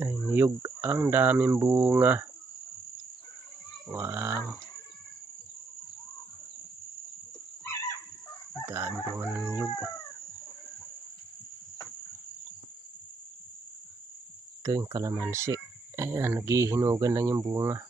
Ay, niyog. Ang daming bunga. Wow. Daming bunga ng niyog. Ito yung kalamansi. Ayan, naghihinugan lang yung bunga.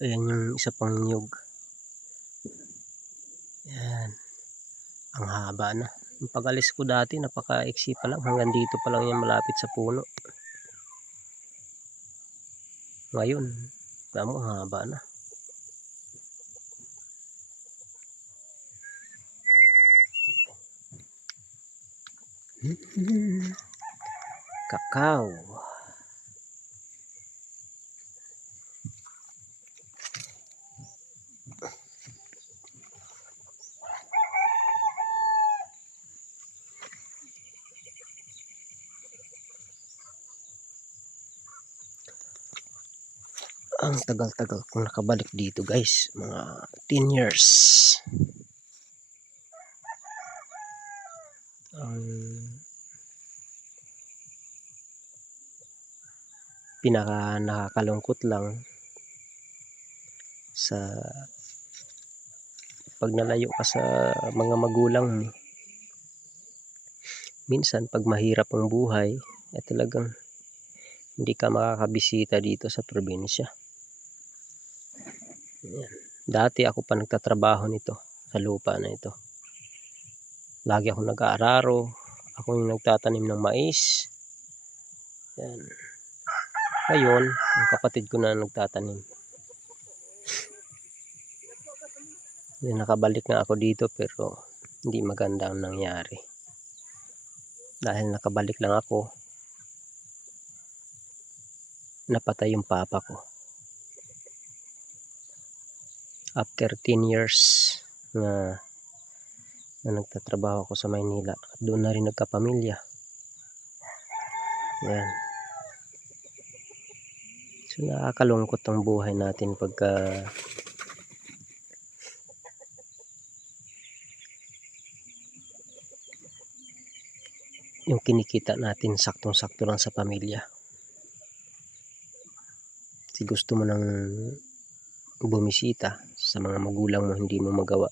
Ayan yung isa pang niyog. Ayan. Ang haba na. Yung pag-alis ko dati, napaka-iksi pa lang. Hanggang dito pa lang yan malapit sa puno. Ngayon, tamo, haba na. Kakao. Ang tagal-tagal kong nakabalik dito, guys. Mga 10 years. Ang pinaka nakakalungkot lang sa pag nalayo ka sa mga magulang mo, minsan pag mahirap ang buhay ay talagang hindi ka makakabisita dito sa probinsya. Ayan. Dati ako pa nagtatrabaho nito sa lupa na ito. Lagi ako nag-aararo, ako yung nagtatanim ng mais. Ayan. Ngayon, ang kapatid ko na nagtatanim. Nakabalik nga ako dito pero hindi maganda ang nangyari. Dahil nakabalik lang ako, napatay yung papa ko. After 10 years na nagtatrabaho ako sa Maynila, doon na rin nagkapamilya. Yan. So nakakalungkot ang buhay natin pagka yung kinikita natin saktong-sakto lang sa pamilya. Si gusto mo nang bumisita sa mga magulang mo, hindi mo magawa.